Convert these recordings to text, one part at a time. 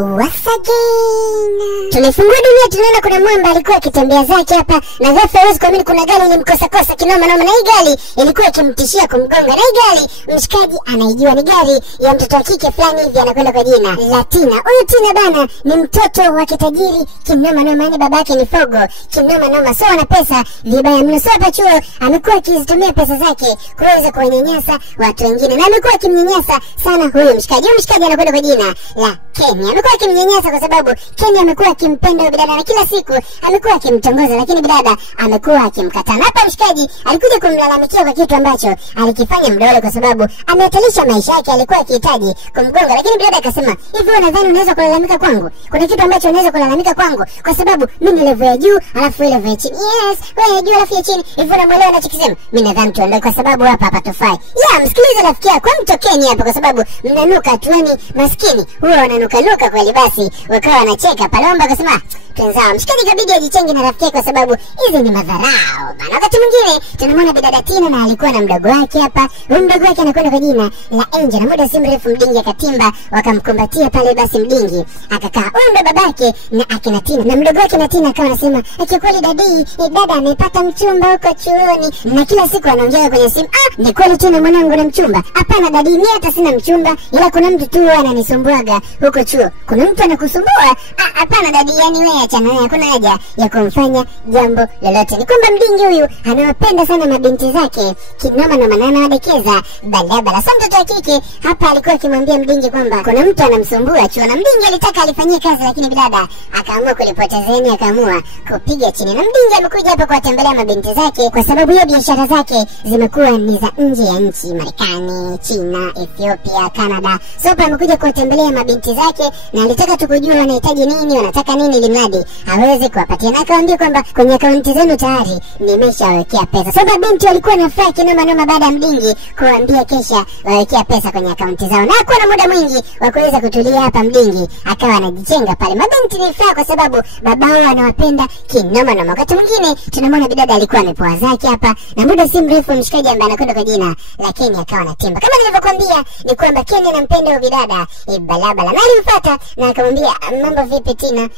Once again. Tulifungua dunia tunaona kuna mwamba alikuwa akitembea zake hapa na ghafla huwezi kuamini kuna gari ilimkosa kinoma noma na hii gari ilikuwa ikimtishia kumgonga na hii gari mshikaji anaijua ni gari ya mtoto wa kike fulani hivi anakwenda kwa jina la Tina. Huyu Tina bana ni mtoto wa kitajiri kinoma noma, yani babake ni fogo kinoma noma, so ana pesa vibaya mno. So hapa chuo amekuwa akizitumia pesa zake kuweza kuwanyanyasa watu wengine na amekuwa akimnyanyasa sana huyu mshikaji. Huyu mshikaji anakwenda kwa jina la Kenya. Amekuwa akimnyanyasa kwa sababu Kenya amekuwa akimpenda bidada na kila siku amekuwa akimtongoza, lakini bidada amekuwa akimkataa. Hapa mshikaji alikuja kumlalamikia kwa kitu ambacho alikifanya mdole kwa sababu amehatarisha maisha yake, alikuwa akihitaji kumgonga, lakini bidada akasema, "Hivi unadhani unaweza kulalamika kwangu? Kuna kitu ambacho unaweza kulalamika kwangu kwa sababu mimi ni level ya juu alafu ile level ya chini." Yes, wewe ya juu alafu ya chini. Hivi unamuelewa anachokisema? Mimi nadhani tuondoke kwa sababu hapa tufai. Msikilize rafiki yako mtokeni hapa kwa sababu mnanuka tuani maskini. Huwa wananuka kweli. Basi wakawa wanacheka Palomba akasema, "Twenzao." Mshikaji kabidi ajichenge na rafiki kwa sababu hizi ni madharau. Bana wakati mwingine tunamwona bidada Tina na alikuwa na mdogo wake hapa. Huyu mdogo wake anakwenda kwa jina la Angel na muda si mrefu mdingi akatimba wakamkumbatia pale, basi mdingi akakaa. Huyu ndo babake na akina Tina na mdogo wake na Tina akawa anasema, "Kweli dada amepata mchumba huko chuoni." Na kila siku anaongea kwenye simu, "Ni kweli Tina mwanangu na mchumba?" "Hapana dadi, mimi hata sina mchumba, ila kuna mtu tu ananisumbuaga huko chuo." "Kuna mtu anakusumbua?" "Hapana dadi, yani wewe achana naye, hakuna haja ya kumfanya jambo lolote." Ni kwamba mdingi huyu anawapenda sana mabinti zake kinoma na manana wadekeza balabala. Sasa mtoto wa kike hapa alikuwa akimwambia mdingi kwamba kuna mtu anamsumbua chuo na mdingi alitaka alifanyie kazi, lakini bidada akaamua kulipotezeni, akaamua kupiga chini. Na mdingi amekuja hapa kuwatembelea mabinti zake kwa sababu hiyo biashara zake zimekuwa ni za nje ya nchi, Marekani, China, Ethiopia, Canada. So hapa amekuja kuwatembelea mabinti zake na alitaka tukujua wanahitaji nini, wanataka nini ili mradi hawezi kuwapatia, na akawaambia kwamba kwenye akaunti zenu tayari nimeshawekea pesa. Sasa binti walikuwa na furaha kinoma noma baada ya mdingi kuambia kesha wawekea pesa kwenye akaunti zao, na hakuwa na muda mwingi wa kuweza kutulia hapa. Mdingi akawa anajichenga pale. Mabinti ni furaha kwa sababu babao anawapenda kinoma noma. Wakati mwingine tunamwona bidada alikuwa amepoa zake hapa na muda si mrefu mshikaji ambaye anakwenda kwa jina la Kenya akawa anatimba. Kama nilivyokuambia ni kwamba Kenya anampenda huyo bidada balabala, na alimfuata na akamwambia, "Mambo vipi Tina?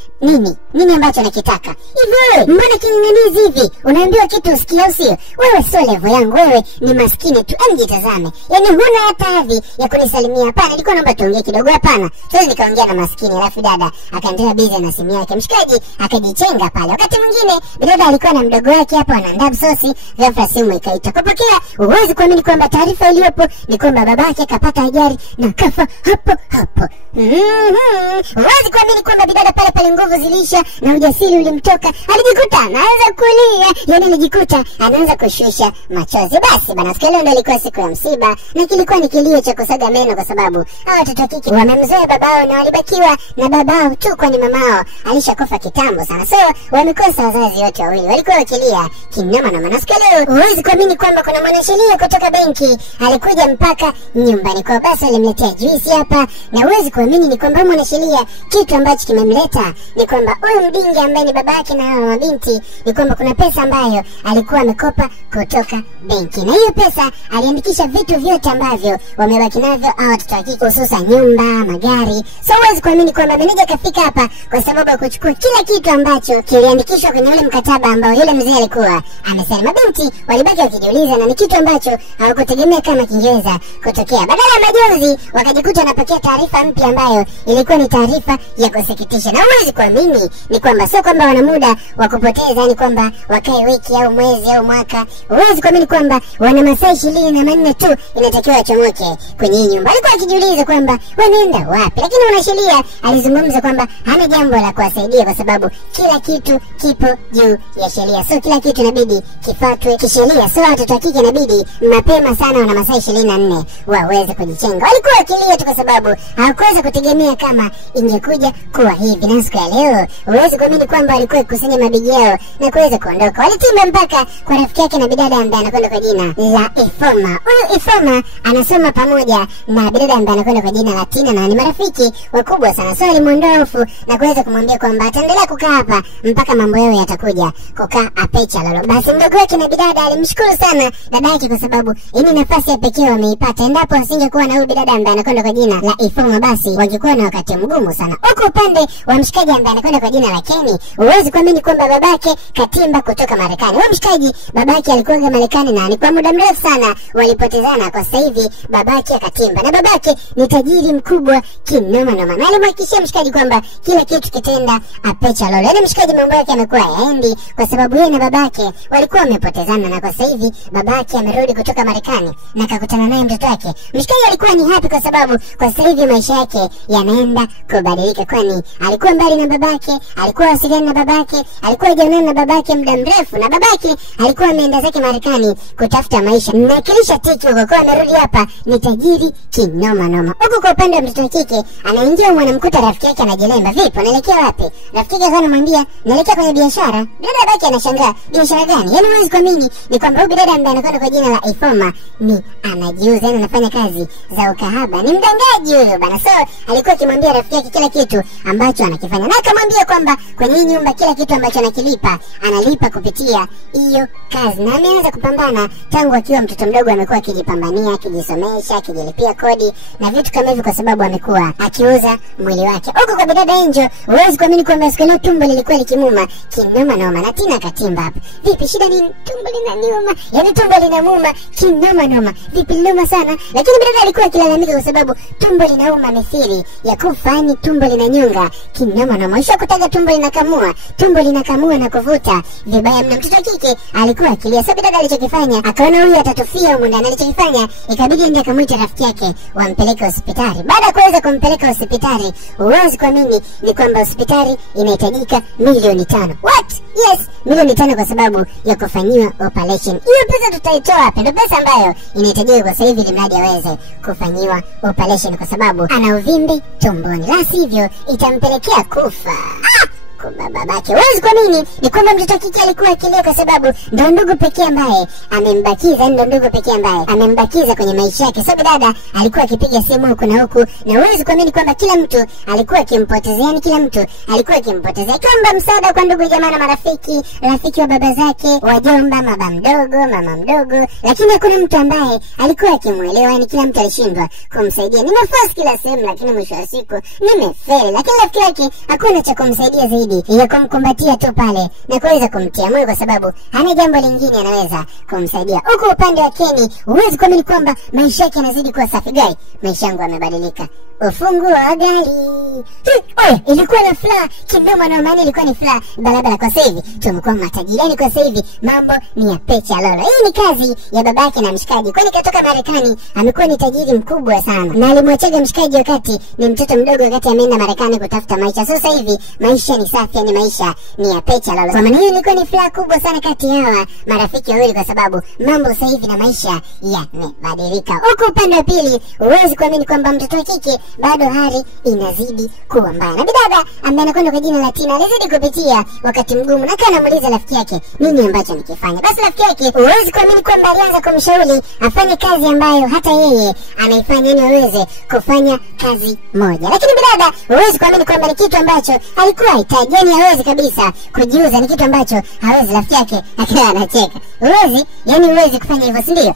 Nini ambacho nakitaka?" "Hivi mbona kinyang'anizi hivi? Unaambiwa kitu usikia usio? Wewe sio level yangu, wewe ni maskini tu. Jitazame. Yaani huna hata hadhi ya kunisalimia." "Hapana, nilikuwa naomba tuongee kidogo." "Hapana, sasa nikaongea na maskini." Alafu dada akaendelea busy na simu yake. Mshikaji akajichenga pale. Wakati mwingine bidada alikuwa na mdogo wake hapo anaandaa sosi, ghafla simu ikaita. Kupokea, huwezi kuamini kwamba taarifa iliyopo ni kwamba babake kapata ajali na kafa hapo. Huwezi kuamini kwamba bidada pale nguvu zilisha na ujasiri ulimtoka. Alijikuta anaanza kulia, yani alijikuta anaanza kushusha machozi. Basi bana, siku ile ndio ilikuwa siku ya msiba na kilikuwa ni kilio cha kusaga meno kwa sababu hao watoto wa kike wamemzoea babao na walibakiwa na babao tu, kwani mamao alishakufa kitambo sana. So wamekosa wazazi wote wawili, walikuwa wakilia kinoma na maana. Siku ile huwezi kuamini kwamba kuna mwanasheria kutoka benki alikuja mpaka nyumbani kwa, basi alimletea juisi hapa, na huwezi kuamini ni kwamba mwanasheria kitu ambacho kimemleta ni kwamba huyu mdingi ambaye ni baba yake na hao mabinti ni kwamba kuna pesa ambayo alikuwa amekopa kutoka benki, na hiyo pesa aliandikisha vitu vyote ambavyo wamebaki navyo hao watoto wa kike, hususan nyumba, magari. So huwezi kuamini kwamba meneja kafika hapa kwa sababu ya kuchukua kila kitu ambacho kiliandikishwa kwenye ule mkataba ambao yule mzee alikuwa amesema. Mabinti walibaki wakijiuliza na ni kitu ambacho hawakutegemea kama kingeweza kutokea. Badala ya majonzi wakajikuta wanapokea taarifa mpya ambayo ilikuwa ni taarifa ya kusikitisha. Na huwezi kuamini ni kwamba sio kwamba wana muda wa kupoteza, ni kwamba wakae wiki au mwezi au mwaka. Huwezi kuamini kwamba wana masaa 24 tu inatakiwa wachomoke kwenye hii nyumba. Alikuwa akijiuliza kwamba wanaenda wapi, lakini mwanasheria alizungumza kwamba hana jambo la kuwasaidia kwa sababu kila kitu kipo juu ya sheria. So kila kitu inabidi kifuatwe kisheria. So watoto wa kike inabidi mapema sana, wana masaa 24 waweze kujichenga. Walikuwa wakilia tu kwa sababu hawakuweza kutegemea kama ingekuja kuwa hivi. Na siku ya leo Uwezi kuamini kwamba walikuwa kusanya mabegi yao na kuweza kuondoka. Walitimba mpaka kwa rafiki yake na bidada ambaye anakwenda kwa jina la Ifoma. Huyu Ifoma anasoma pamoja na bidada ambaye anakwenda kwa jina la Tina na ni marafiki wakubwa sana. So alimuondoa hofu na kuweza kumwambia kwamba ataendelea kukaa hapa mpaka mambo yao yatakuja kukaa apecha lolo. Basi mdogo wake na bidada alimshukuru sana dada yake kwa sababu hii nafasi ya pekee wameipata. Endapo asingekuwa na huyu bidada ambaye anakwenda kwa jina la Ifoma, basi wangekuwa na wakati mgumu sana. Huko upande wa mshikaji ambaye anakwenda kwa jina la Kenny, huwezi kuamini kwamba babake katimba kutoka Marekani. Huyo mshikaji babake alikuwa Marekani na ni kwa muda mrefu sana walipotezana. Kwa sasa hivi babake katimba na babake ni tajiri mkubwa kinoma noma. Na alimhakikishia mshikaji kwamba kila kitu kitenda apecha lolo. Yaani mshikaji mambo yake yamekuwa yaendi kwa sababu yeye na babake walikuwa wamepotezana, na kwa sasa hivi babake amerudi kutoka Marekani na akakutana naye mtoto wake. Mshikaji alikuwa ni happy kwa sababu kwa sasa hivi maisha yake yanaenda kubadilika, kwani alikuwa mbali na babake, alikuwa wasiliana na babake, alikuwa hajaonana na babake muda mrefu, na babake alikuwa ameenda zake Marekani kutafuta maisha na kilisha tiki huko. Kwa amerudi hapa ni tajiri kinoma noma. Huko kwa upande wa mtoto wa kike anaingia mwanamkuta rafiki yake anajilemba. Vipi, unaelekea wapi? Rafiki yake anamwambia naelekea kwenye biashara. Dada babake anashangaa, biashara gani? Yaani huwezi kuamini ni kwamba huyu dada ambaye anakwenda kwa jina la Ifoma ni anajiuza, yani anafanya kazi za ukahaba. Ni mdangaji huyo bana. So alikuwa akimwambia rafiki yake kila kitu ambacho anakifanya, na akamwambia kwamba kwenye hii nyumba kila kitu ambacho anakilipa analipa kupitia hiyo kazi, na ameanza kupambana tangu akiwa mtoto mdogo. Amekuwa akijipambania, akijisomesha, akijilipia kodi na vitu kama hivyo kwa sababu amekuwa akiuza mwili wake. Huko kwa bidada Angel, huwezi kuamini kwamba siku leo tumbo lilikuwa likimuma kinoma noma, na Tina katimba hapa. Vipi, shida ni tumbo linaniuma? Yaani tumbo linamuuma kinoma noma. Vipi, linuma sana? Lakini bidada alikuwa akilalamika kwa sababu tumbo linauma mithili ya kufa, ni tumbo linanyonga kinoma noma. Isha kutaga tumbo linakamua, tumbo linakamua na kuvuta vibaya mna. Mtoto kike alikuwa akilia. So bidada alichokifanya akaona huyu atatufia huko ndani. Alichokifanya ikabidi ndiye akamwita rafiki yake wampeleke hospitali. Baada ya kuweza kumpeleka hospitali, huwezi kuamini ni kwamba hospitali inahitajika milioni 5. What? Yes, milioni 5 kwa sababu ya kufanyiwa operation. Hiyo pesa tutaitoa wapi? Ndio pesa ambayo inahitajika kwa sasa hivi ili mradi aweze kufanyiwa operation kwa sababu ana uvimbe tumboni, la sivyo itampelekea kufa. Babake. Huwezi kuamini ni kwamba mtoto kike alikuwa akilia kwa sababu ndo ndugu pekee ambaye amembakiza, ndo ndugu pekee ambaye amembakiza kwenye maisha yake. So dada alikuwa akipiga simu huku na huku, na huwezi kuamini kwamba kila mtu alikuwa akimpotezea, yani kila mtu alikuwa akimpotezea, akiomba msaada kwa ndugu jamaa na marafiki, rafiki wa baba zake, wajomba, baba mdogo, mama mdogo, lakini hakuna mtu ambaye alikuwa akimuelewa. Yani kila mtu alishindwa kumsaidia. Nimeforce kila sehemu, lakini mwisho wa siku nimefeli. Lakini rafiki yake hakuna cha kumsaidia zaidi ya kumkumbatia tu pale na kuweza kumtia moyo kwa sababu hana jambo lingine anaweza kumsaidia. Huko upande wa Kenny, huwezi kuamini kwamba maisha yake yanazidi kuwa safi. Guy, maisha yangu yamebadilika. Ufungu wa gari. Ilikuwa na furaha kinoma na maana ilikuwa ni furaha barabara. Kwa sasa hivi tumekuwa matajirani, kwa sasa hivi mambo ni ya pecha lolo. Hii ni kazi ya babake na mshikaji, kwani katoka Marekani amekuwa ni tajiri mkubwa sana, na alimwachaga mshikaji wakati ni mtoto mdogo, wakati ameenda Marekani kutafuta maisha. Sasa hivi maisha ni safi, yani maisha ni ya pecha lolo. Kwa maana hiyo ilikuwa ni furaha kubwa sana kati ya marafiki wawili kwa sababu mambo sasa hivi na maisha yamebadilika. Huko upande wa pili, huwezi kuamini kwamba mtoto wa kike bado hali inazidi kuwa mbaya, na bidada ambaye anakwenda kwa jina la Tina alizidi kupitia wakati mgumu, na kana muuliza rafiki yake nini ambacho nikifanya. Basi rafiki yake, huwezi kuamini kwamba alianza kumshauri afanye kazi ambayo hata yeye anaifanya, ili aweze kufanya kazi moja. Lakini bidada, huwezi kuamini kwamba ni kitu ambacho alikuwa hahitaji, yani hawezi kabisa kujiuza, ni kitu ambacho hawezi. Rafiki yake akiwa anacheka, huwezi, yani huwezi kufanya hivyo, si ndio?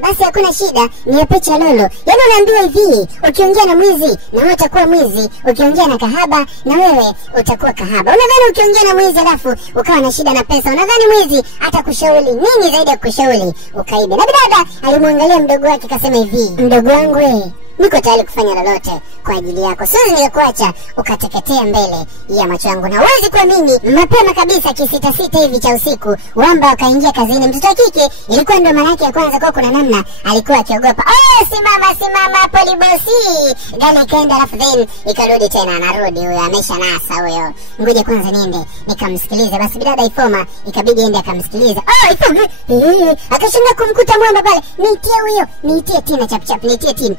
Basi hakuna shida, ni ya pecha lolo. Yani unaambiwa hivi, ukiongea na mwizi na wewe utakuwa mwizi, ukiongea na kahaba na wewe utakuwa kahaba. Unadhani ukiongea na mwizi alafu ukawa na shida na pesa, unadhani mwizi atakushauri nini zaidi ya kushauri ukaibe? Na bidada alimwangalia mdogo wake akasema hivi, mdogo wangu wewe, niko tayari kufanya lolote kwa ajili yako. Siwezi nikakuacha ukateketea mbele ya macho yangu. Na huwezi kuamini, mapema kabisa kisita hivi cha usiku, Wamba wakaingia kazini. Mtoto wa kike ilikuwa ndo mara yake ya kwanza, kwa kuna namna alikuwa akiogopa. Simama polibosi. Gari ikaenda, alafu then ikarudi tena. Anarudi huyo, amesha nasa huyo. Ngoja kwanza niende nikamsikilize. Basi bidada Ifoma ikabidi ende akamsikilize. Ifoma akashinda kumkuta Mwamba pale. Niitie huyo, niitie Tina chap, niitie Tina.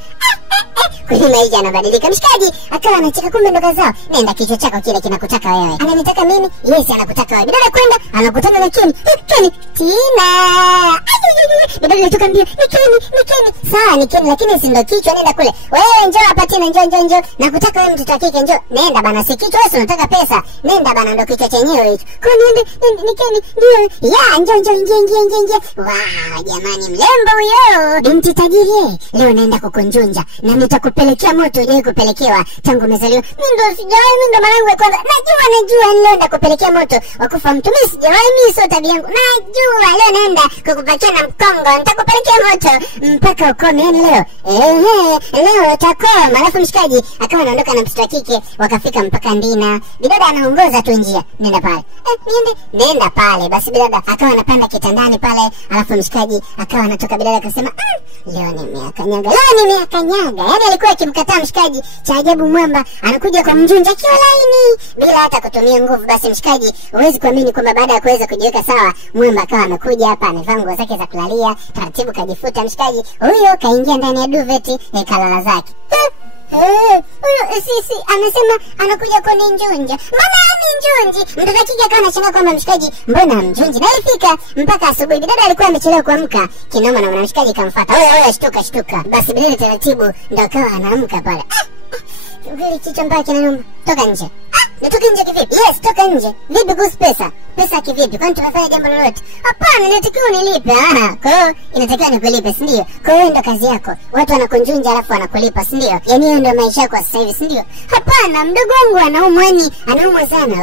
Kwenye maisha anabadilika. Mshikaji akawa anacheka, kumbe ndo kazao. Nenda, kichwa chako kile kinakutaka wewe. Ananitaka mimi? Yes, anakutaka wewe. Bidada kwenda, anakutana na Keni. Keni, Tina. Bidada alitoka mbio, ni Keni. Sawa, ni Keni lakini si ndo kichwa, nenda kule. Wewe njoo hapa Tina, njoo. Nakutaka wewe mtoto wa kike, njoo. Nenda bana, si kichwa wewe unataka pesa. Nenda bana, ndo kichwa chenyewe hicho. Kwa niende, ni Keni, ndio. Ya, njoo. Wow, jamani mlembo huyo. Binti tajiri, leo naenda kukunjunja na nitakupelekea moto ile kupelekewa tangu umezaliwa. Mimi ndo malangu ya kwanza. Najua leo ndakupelekea moto wakufa mtu. Mimi sijawahi, mimi sio tabia yangu. Najua leo naenda kukupakia na mkongo, nitakupelekea moto mpaka ukome. Yani leo utakoma. Alafu mshikaji akawa anaondoka na mtoto wa kike, wakafika mpaka Ndina. Bidada anaongoza tu njia, nenda pale. Nenda pale. Basi bidada akawa anapanda kitandani pale, alafu mshikaji akawa anatoka. Bidada akasema leo nimeakanyaga. Yani alikuwa akimkataa mshikaji. Cha ajabu mwamba anakuja kwa mjunja kiwa laini bila hata kutumia nguvu. Basi mshikaji, huwezi kuamini kwamba baada ya kuweza kujiweka sawa, mwamba akawa amekuja hapa, amevaa nguo zake za kulalia, taratibu kajifuta mshikaji. Huyo kaingia ndani ya duveti, kalala zake. Huyo sisi amesema anakuja kuni njunja. Mbona ni njunji? Mtoto kike akawa anashangaa kwamba mshikaji mbona mjunji? Na ilifika mpaka asubuhi. Bidada alikuwa amechelewa kuamka kinoma, na mshikaji kamfuata. Wewe shtuka. Basi bidada taratibu ndo akawa anaamka pale. Vile kichwa mbaya kinanuma. Toka nje. Natoka nje kivipi? Yes, toka nje. Vipi kuhusu pesa? Pesa kivipi? Kwani tumefanya jambo lolote? Hapana, inatakiwa unilipe. Kwa hiyo inatakiwa nikulipe, si ndio? Kwa hiyo ndo kazi yako. Watu wanakunjunja alafu wanakulipa, si ndio? Yaani hiyo ndio maisha yako sasa hivi, si ndio? Hapana, mdogo wangu anaumwa, anaumwa sana.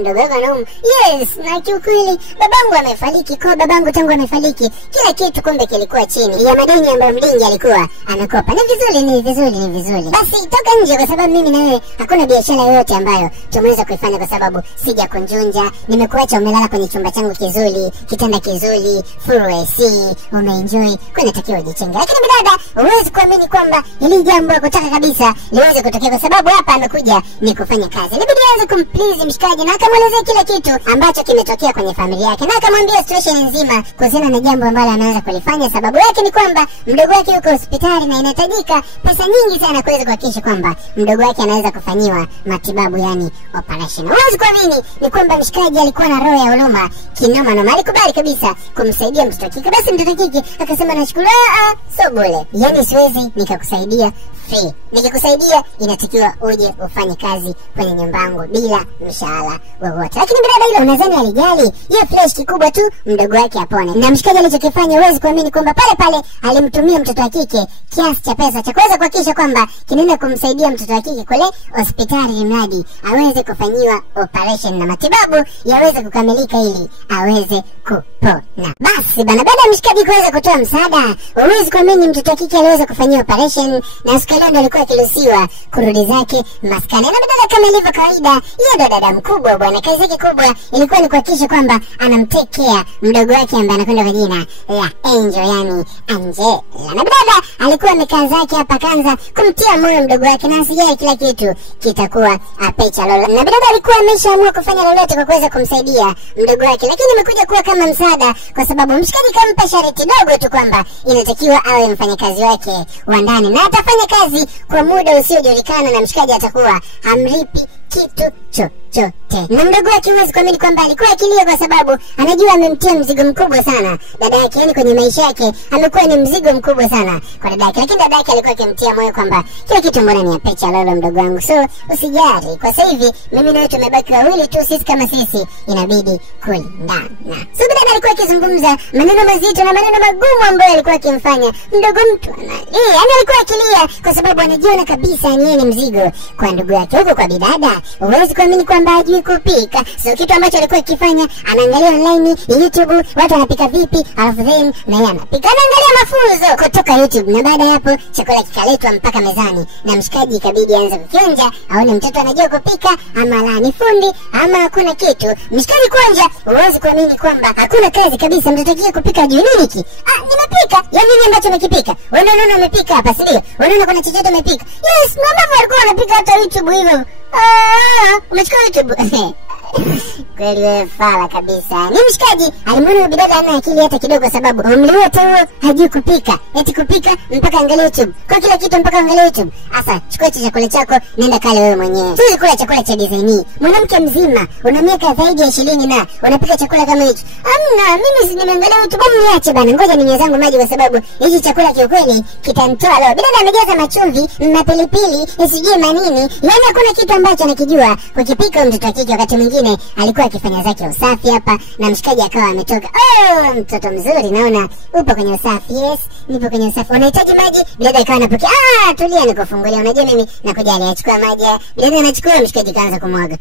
Mdogo wangu anaumwa. Yes, na kiukweli babangu amefariki. Kwa babangu tangu amefariki, kila kitu kumbe kilikuwa chini ya madeni ambayo mlingi alikuwa anakopa. Ni vizuri. Basi toka nje, kwa sababu mimi na wewe hakuna biashara yoyote ambayo tumeweza kuifanya, kwa sababu sija kunjunja. Nimekuacha umelala kwenye chumba changu kizuri, kitanda kizuri, full AC, umeenjoy. Kwa natakiwa ujichenge. Lakini bidada, huwezi kuamini kwamba hili jambo kutaka kabisa liweze kutokea, kwa sababu hapa amekuja ni kufanya kazi. Inabidi aanze kumplease mshikaji, na akamwelezea kila kitu ambacho kimetokea kwenye familia yake, na akamwambia situation nzima kuhusiana na jambo ambalo anaanza kulifanya. Sababu yake ni kwamba mdogo wake yuko hospitali na inahitajika pesa nyingi sana kuweza kuhakikisha kwamba mdogo wake anaweza kufanyiwa matibabu, yani operation. Huwezi kuamini ni kwamba mshikaji alikuwa na roho ya huruma kinoma, na alikubali kabisa kumsaidia mtoto kike. Basi mtoto kike akasema nashukuru, so bure. Yani siwezi nikakusaidia free. Nikikusaidia inatakiwa uje ufanye kazi kwenye nyumba yangu bila mshahara wowote. Lakini bila hilo unadhani alijali? Hiyo flash kikubwa tu mdogo wake apone. Na mshikaji alichokifanya, huwezi kuamini kwamba pale alimtumia mtoto wa kike kiasi cha pesa cha kuweza kuhakikisha kwamba kinaenda kumsaidia mtoto wa kike kule hospitali, mradi aweze kufanyiwa operation na matibabu yaweze kukamilika ili aweze kupona. Basi bana, baada ya mshikaji kuweza kutoa msaada, huwezi kuamini mtoto wa kike aliweza kufanyiwa operation, na siku leo ndo alikuwa akiruhusiwa kurudi zake maskani. Na dada kama ilivyo kawaida, yeye ndo dada mkubwa bwana, kazi yake kubwa ilikuwa ni kuhakikisha kwamba anamtekea mdogo wake ambaye anakwenda kwa jina la Angel, yani Angela. Na dada alikuwa amekaa zake hapa, kaanza kumtia moyo mdogo wake, na asijali kila kitu kitakuwa apecha lolote. Na dada alikuwa ameshaamua kufanya lolote kwa kuweza kumsaidia mdogo wake, lakini imekuja kuwa kama msaada, kwa sababu mshikaji kampa sharti dogo tu kwamba inatakiwa awe mfanyakazi wake wa ndani, na atafanya kazi kwa muda usiojulikana, na mshikaji atakuwa hamlipi kitu chochote. Na mdogo wake huwezi kuamini kwamba alikuwa akilia, kwa sababu anajua amemtia mzigo mkubwa sana dada yake. Yani kwenye maisha yake amekuwa ni mzigo mkubwa sana kwa dada yake, lakini dada yake alikuwa akimtia moyo kwamba kila kitu mbona ni apecha lolo mdogo wangu, so usijali. Kwa sasa hivi mimi na wewe tumebaki wawili tu, sisi kama sisi inabidi kulindana. So dada alikuwa akizungumza maneno mazito na maneno magumu ambayo alikuwa akimfanya mdogo mtu yani alikuwa akilia, kwa sababu anajiona kabisa yeye ni mzigo kwa ndugu yake. Huko kwa bidada, huwezi kuamini kwamba hajui kupika. So kitu ambacho alikuwa akifanya, anaangalia online YouTube watu wanapika vipi, alafu then na yeye anapika, anaangalia mafunzo kutoka YouTube. Na baada ya hapo chakula kikaletwa mpaka mezani, na mshikaji ikabidi aanze kukionja aone mtoto anajua kupika ama la ni fundi ama hakuna kitu. Mshikaji kwanza, huwezi kuamini kwamba hakuna kazi kabisa mtoto kike kupika. Juu nini hiki? Nimepika. Ya nini ambacho umekipika? Unaona umepika hapa, si ndio? Unaona kuna chochote umepika? Yes, mama alikuwa anapika hata YouTube hivyo. Umechukua YouTube. Kweli wewe fala kabisa. Ni mshikaji alimwona bidada ana akili hata kidogo, sababu umri wote huo hajui kupika. Eti kupika mpaka angalia YouTube. Kwa kila kitu mpaka angalia YouTube. Asa chukua chakula chako nenda kale wewe mwenyewe. Tuzi kula chakula cha design hii. Mwanamke mzima una miaka zaidi ya 20 na unapika chakula kama hicho. Amna, mimi si nimeangalia YouTube. Niache bana, ngoja ninywe zangu maji kwa sababu hichi chakula kiukweli kitanitoa leo. Bidada amejaza machumvi na pilipili, sijui manini. Yaani hakuna kitu ambacho anakijua kukipika. Mtoto wa kike wakati mwingine alikuwa akifanya zake usafi hapa na mshikaji akawa ametoka. Oh, mtoto mzuri, naona upo kwenye usafi. Yes, nipo kwenye usafi. Unahitaji maji? Bidada ikawa anapokea. Tulia nikufungulia. Unajua mimi nakujali. Achukua maji. Bidada anachukua, mshikaji kaanza kumwaga.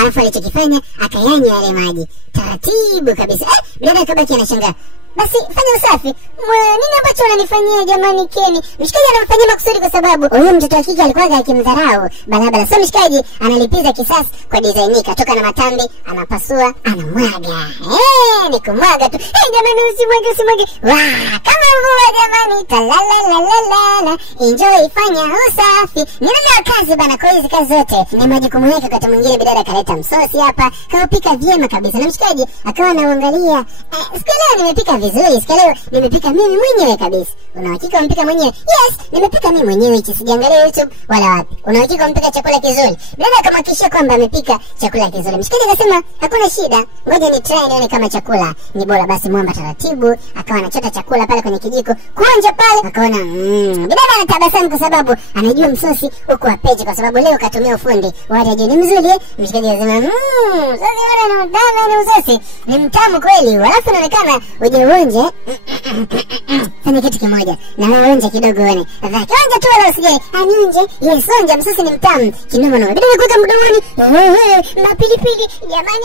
Alafu alichokifanya akayanywa yale maji taratibu kabisa. Bidada akabaki anashangaa. Basi fanya usafi. Nini ambacho unanifanyia jamani Keni? Mshikaji anamfanyia makusudi kwa sababu huyu mtoto wa kike alikuwa akimdharau barabara. So mshikaji analipiza kisasi kwa design katoka na matambi, anapasua, anamwaga. Ni kumwaga tu. Jamani usimwage. Kama mvua jamani. Talalalalala. Enjoy, fanya usafi. Nina kazi bana, kwa hizi kazi zote ni majukumu yake. Wakati mwingine bidada kaleta msosi hapa, kaupika vyema kabisa. Na mshikaji akawa anaangalia, siku leo nimepika vizuri, siku leo nimepika mimi mwenyewe kabisa. Una hakika umpika mwenyewe? Yes, nimepika mimi mwenyewe, sijaangalia YouTube wala wapi. Una hakika umpika chakula kizuri? Bidada akamhakikishia kwamba amepika chakula kizuri. Mshikaji akasema hakuna shida, ngoja ni try nione kama chakula ni bora. Basi mwamba taratibu akawa anachota chakula pale kwenye kijiko, kuonja pale akaona bidada anatabasamu kwa sababu anajua msosi uko wapeje, kwa sababu leo katumia ufundi wa hali ya juu. Ni mzuri mshikaji akasema sasa yule ni msosi ni mtamu kweli. Alafu inaonekana uje uonje. Fanya kitu kimoja na wewe onja kidogo uone. Onja tu wala usije. Anionje. Yes, onja, msosi ni mtamu kinoma na bidada kuweka mdomoni. Na pilipili jamani.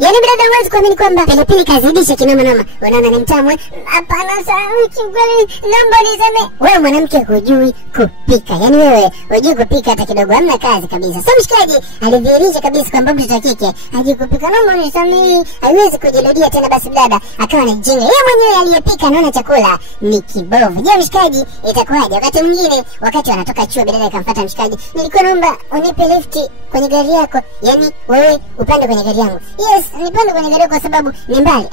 Yaani bidada huwezi kuamini kwamba pilipili kazidisha kinoma noma. Unaona ni mtamu. Hapana sana kweli, naomba niseme wewe mwanamke hujui kupika. Yaani wewe hujui kupika hata kidogo, hamna kazi kabisa. So mshikaji alidhihirisha kabisa kwamba mtoto wa kike hajui kupika. Naomba nisamee, haiwezi kujirudia tena. Basi dada akawa anajinga yeye mwenyewe aliyepika, anaona chakula ni kibovu. Je, mshikaji itakuwaje? Wakati mwingine wakati wanatoka chuo bidada akamfuata mshikaji, nilikuwa naomba unipe lift kwenye gari yako. Yaani wewe upande kwenye gari yangu. Yes, nipande kwenye gari yako kwa sababu ni mbali.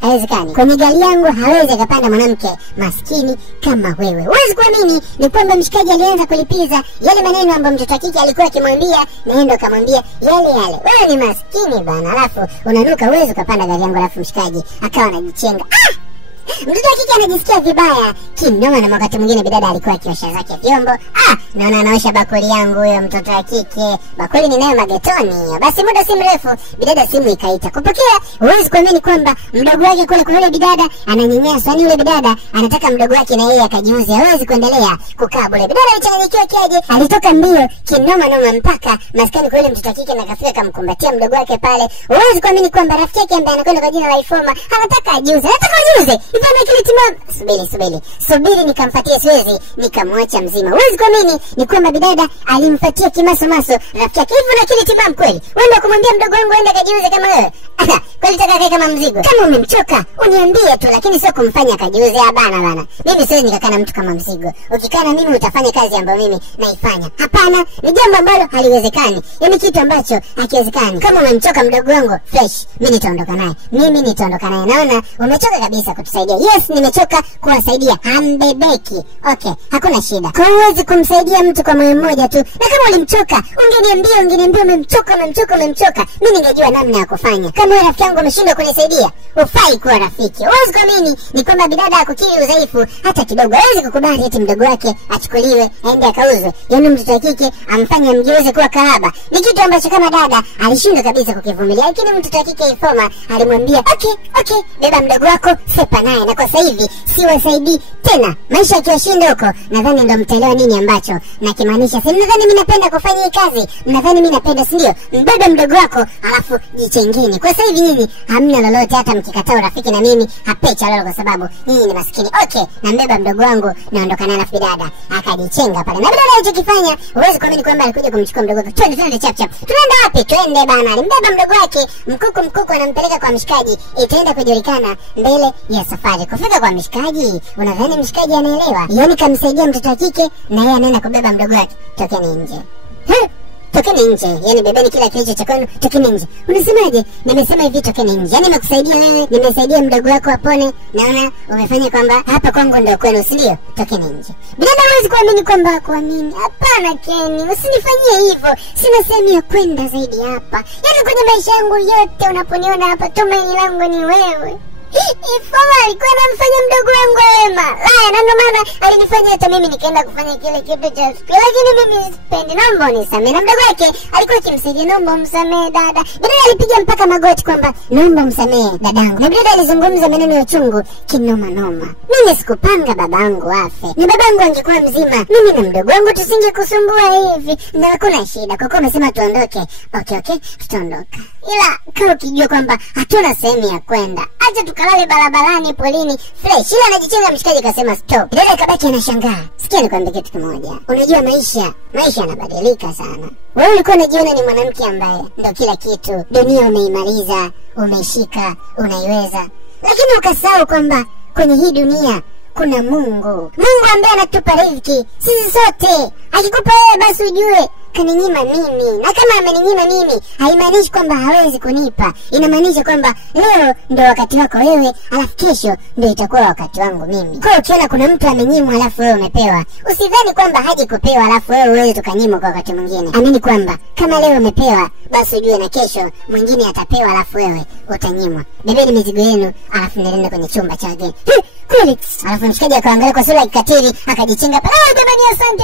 Haiwezekani. Kwenye gari yangu hawezi akapanda mwanamke maskini kama wewe. Huwezi kuamini ni kwamba mshikaji alianza kulipiza yale maneno ambayo mtoto wa kike alikuwa akimwambia, na yeye ndo akamwambia yale. Wewe ni maskini bana, alafu unanuka, huwezi kupanda gari yangu. Alafu mshikaji akawa anajichenga. Mtoto wa kike anajisikia vibaya kinoma, na wakati mwingine bidada alikuwa akiosha zake vyombo. Naona anaosha bakuli yangu huyo mtoto wa kike. Bakuli ninayo magetoni. Basi muda si mrefu bidada simu ikaita. Kupokea, huwezi kuamini kwamba mdogo wake kule kwa yule bidada ananyanyaswa. Ni yule bidada anataka mdogo wake na yeye akajiuze. Hawezi kuendelea kukaa bure. Bidada alichanganyikiwa kiaje, alitoka mbio kinoma noma mpaka maskani kwa yule mtoto wa kike na kafika kumkumbatia mdogo wake pale. Huwezi kuamini kwamba rafiki yake ambaye anakwenda kwa jina la Ifoma anataka ajiuze. Ifanya kile timamu. Subiri nikamfuatie, siwezi nikamwacha mzima. Huwezi kuamini ni kwamba bidada alimfuatia kimasomaso rafiki yake. Hivi na kile timamu kweli? Wewe ndio kumwambia mdogo wangu aende kajiuze kama wewe? Kweli taka kae kama mzigo. Kama umemchoka uniambie tu, lakini sio kumfanya kajiuze. Bana. Mimi siwezi nikakaa na mtu kama mzigo. Ukikaa na mimi utafanya kazi ambayo mimi naifanya. Hapana, ni jambo ambalo haliwezekani. Yaani kitu ambacho hakiwezekani. Kama umemchoka mdogo wangu fresh, mimi nitaondoka naye. Naona umechoka kabisa kutusaidia. Yes, nimechoka kuwasaidia. Hambebeki. Okay, hakuna shida. Kwa huwezi kumsaidia mtu kwa moyo mmoja tu. Na kama ulimchoka, ungeniambia umemchoka. Mimi ningejua namna ya kufanya. Kama wewe rafiki yangu umeshindwa kunisaidia, ufai kuwa rafiki. Huwezi kuamini ni kwamba bidada akukiri udhaifu hata kidogo. Hawezi kukubali eti mdogo wake achukuliwe aende akauzwe. Yaani mtoto wa kike amfanye mgeuze kuwa kahaba. Ni kitu ambacho kama dada alishindwa kabisa kukivumilia. Lakini mtoto wa kike Ifoma alimwambia, "Okay, beba mdogo wako, sepa naye. Na kwa sasa hivi siwasaidii tena. Maisha yakiwashinda huko, nadhani ndo mtaelewa nini ambacho nakimaanisha. Si mnadhani mimi napenda kufanya hii kazi? Mnadhani mimi napenda, si ndio? Mbebe mdogo wako, alafu jichengeni. Kwa sasa hivi nyinyi hamna lolote, hata mkikataa urafiki na mimi hapecha lolo kwa sababu nyinyi ni maskini." Okay, na mbeba mdogo wangu naondoka naye. Alafu bidada akajichenga pale. Na bidada alichokifanya, huwezi kuamini kwamba alikuja kumchukua mdogo wake. Twende chap. Tunaenda wapi? Twende bana. Alimbeba mdogo wake, mkuku anampeleka kwa mshikaji. Itaenda kujulikana mbele ya safari. Kufika kwa mshikaji, unadhani mshikaji anaelewa? Yaani kamsaidia mtoto wa kike na yeye anaenda kubeba mdogo wake. Tokeni nje. tokeni nje. Yani bebeni kila kilicho cha kwenu, tokeni nje. Unasemaje? Nimesema hivi, tokeni nje. Yani nimekusaidia wewe, nimesaidia mdogo wako apone. Naona umefanya kwamba hapa kwangu ndio kwenu, si ndio? Tokeni nje. Bidada hawezi kuamini kwamba kuamini. Hapana Kenny, usinifanyie hivyo. Sina sehemu ya kwenda zaidi hapa. Yani kwenye maisha yangu yote unaponiona hapa, tumaini langu ni wewe. Ifoma alikuwa anamfanya mdogo wangu wema. Laya, na ndio maana alinifanya hata mimi nikaenda kufanya kile kitu cha siku. Lakini mimi sipendi, naomba unisamehe. Na mdogo wake alikuwa akimsaidia, naomba umsamehe dada. Dada alipiga mpaka magoti kwamba naomba umsamehe dadangu. Na dada alizungumza maneno ya uchungu kinoma noma. Mimi sikupanga babangu afe. Ni babangu angekuwa mzima, mimi na mdogo wangu tusingekusumbua hivi. Na hakuna shida, kwa kuwa umesema tuondoke. Okay, tutaondoka. Ila kama ukijua kwamba hatuna sehemu ya kwenda, acha tukalale barabarani polini fresh. Ila anajichanga mshikaji kasema stop. Dada kabaki anashangaa. Sikia nikwambie kitu kimoja. Unajua maisha yanabadilika sana. Wewe ulikuwa unajiona ni mwanamke ambaye ndio kila kitu. Dunia umeimaliza, umeshika, unaiweza. Lakini ukasahau kwamba kwenye hii dunia kuna Mungu ambaye anatupa riziki sisi sote. Akikupa wewe basi ujue kaninyima mimi, na kama ameninyima mimi haimaanishi kwamba hawezi kunipa. Inamaanisha kwamba leo ndio wakati wako wewe, alafu kesho ndio itakuwa wakati wangu mimi. Kwa ukiona kuna mtu amenyimwa alafu wewe umepewa, usidhani kwamba haji kupewa alafu wewe tukanyimwa kwa wakati mwingine. Amini kwamba kama leo umepewa, basi ujue na kesho mwingine atapewa alafu wewe utanyimwa. Bebeni mizigo yenu alafu nenda kwenye chumba cha wageni. Kweli. Alafu mshikaji akaangalia kwa sura ya kikatili, akajichenga pale. Jamani, asante.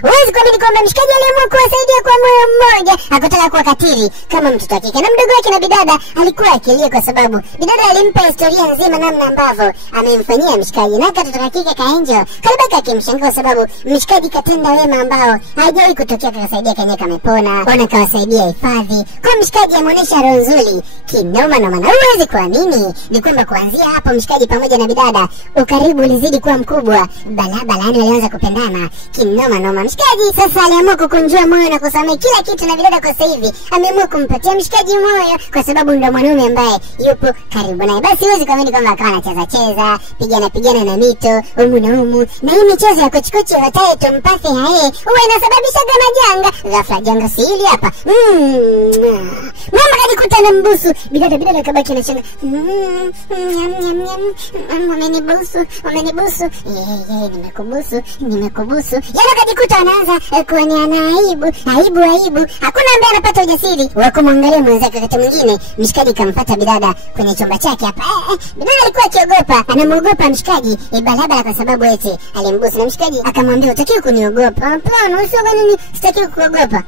Huwezi kuamini kwamba mshikaji aliamua kuwasaidia kwa moyo mmoja. Hakutaka kuwa katili kama mtoto wa kike. Na mdogo wake na bidada alikuwa akilia kwa sababu bidada alimpa historia nzima namna ambavyo amemfanyia mshikaji. Na katoto wa kike kaenjo kalibaki akimshangaa kwa sababu mshikaji katenda wema ambao hajawahi kutokea, akasaidia Kenyeka amepona, bwana kawasaidia hifadhi. Kwa mshikaji amuonesha roho nzuri kinoma noma. Na huwezi kuamini ni kwamba kuanzia hapo mshikaji pamoja na bidada ukaribu ulizidi kuwa mkubwa. Balani walianza kupendana kinoma noma. Mshikaji sasa aliamua kukunjua moyo na kusamehe kila kitu, na bidada kwa sasa hivi ameamua kumpatia mshikaji moyo kwa sababu ndo mwanaume ambaye yupo karibu naye. Basi huwezi kuamini kwamba akawa anacheza pigana na mito humu na humu. Na hii michezo ya kochikochi wataye tumpathe hae huwa inasababisha majanga. Ghafla janga si hili hapa. Mama kajikuta na mbusu. Bidada kabaki anashangaa. Wamenibusu. Nimekubusu. Yana kajikuta anaanza kuoneana aibu. Hakuna ambaye anapata ujasiri wa kumwangalia mwenzake. Wakati mwingine mshikaji kampata bidada kwenye chumba chake hapa. Bidada alikuwa akiogopa, anamuogopa mshikaji balabala kwa sababu eti alimbusu. Na mshikaji akamwambia utakiwa kuniogopa. Hapana, usioga nini? Sitaki kuogopa.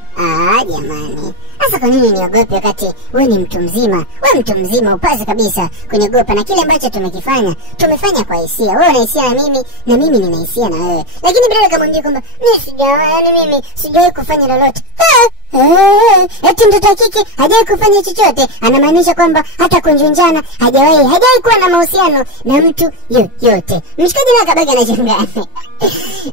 Jamani. Sasa kwa nini niogope wakati wewe ni mtu mzima? Wewe mtu mzima upasi kabisa kuniogopa, na kile ambacho tumefanya kwa hisia. Wewe una hisia na mimi, na mimi nina hisia na wewe. Lakini bila akamwambia kwamba mimi sijawahi kufanya lolote. Eti mtoto wa kike hajawahi kufanya chochote, anamaanisha kwamba hata kunjunjana hajawahi kuwa na mahusiano na mtu yoyote. Mshikaji na kabaki anashangaa.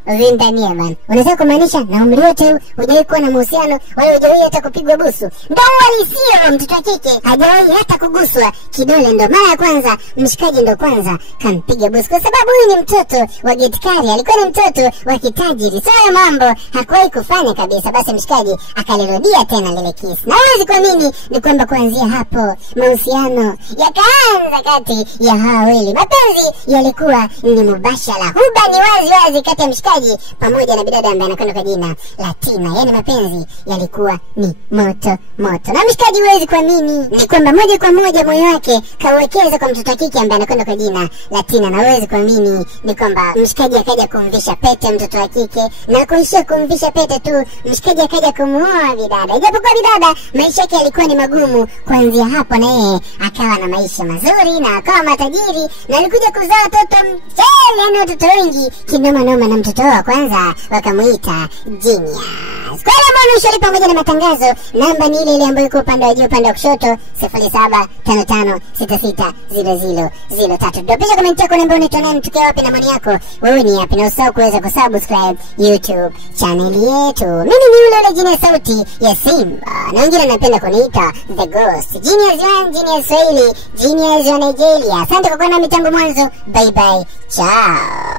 Uzindania bana. Unaweza kumaanisha na umri wote hujawahi kuwa na mahusiano wala hujawahi hata kupigwa busu? Ndio halisia, mtoto wa kike hajawahi hata kuguswa kidole. Ndio mara ya kwanza mshikaji ndo kwanza kampiga busu, kwa sababu huyu ni mtoto wa getkari, alikuwa ni mtoto wa kitajiri. Sio mambo hakuwahi kufanya kabisa. Basi mshikaji akalirudia tena lile kisi. Na huwezi kuamini ni kwamba kuanzia hapo mahusiano yakaanza kati ya hawa wawili. Mapenzi yalikuwa ni mubashara, huba ni wazi kati ya mshikaji pamoja na bidada ambaye anakwenda kwa jina la Tina. Yani mapenzi yalikuwa ni moto. Na mshikaji huwezi kuamini ni kwamba moja kwa moja moyo wake kauwekeza kwa mtoto wa kike ambaye anakwenda kwa jina la Tina. Na huwezi kuamini ni kwamba mshikaji akaja kumvisha pete mtoto wa kike, na kuishia kumvisha pete tu, mshikaji akaja kumuoa bidada. Ijapokuwa bidada maisha yake yalikuwa ni magumu, kuanzia hapo na yeye akawa na maisha mazuri na akawa matajiri, na alikuja kuzaa watoto mchele na watoto wengi kinoma noma. Na mtoto wa kwanza wakamuita Genius. Kwa ile mbona ushari pamoja na matangazo, namba ni ile ambayo iko upande wa juu upande wa kushoto 0755660003. Dopisha comment yako, niambie unaitwa nani, tukiwa wapi na maoni yako wewe ni yapi, na usahau kuweza kusubscribe YouTube channel yetu. Mimi ni yule Genius sauti ya Simba, na wengine napenda kuniita The Ghost. Genius One, Genius Swahili, Genius wa Nigeria. Asante kwa kuwa nami tangu mwanzo. Bye bye. Ciao.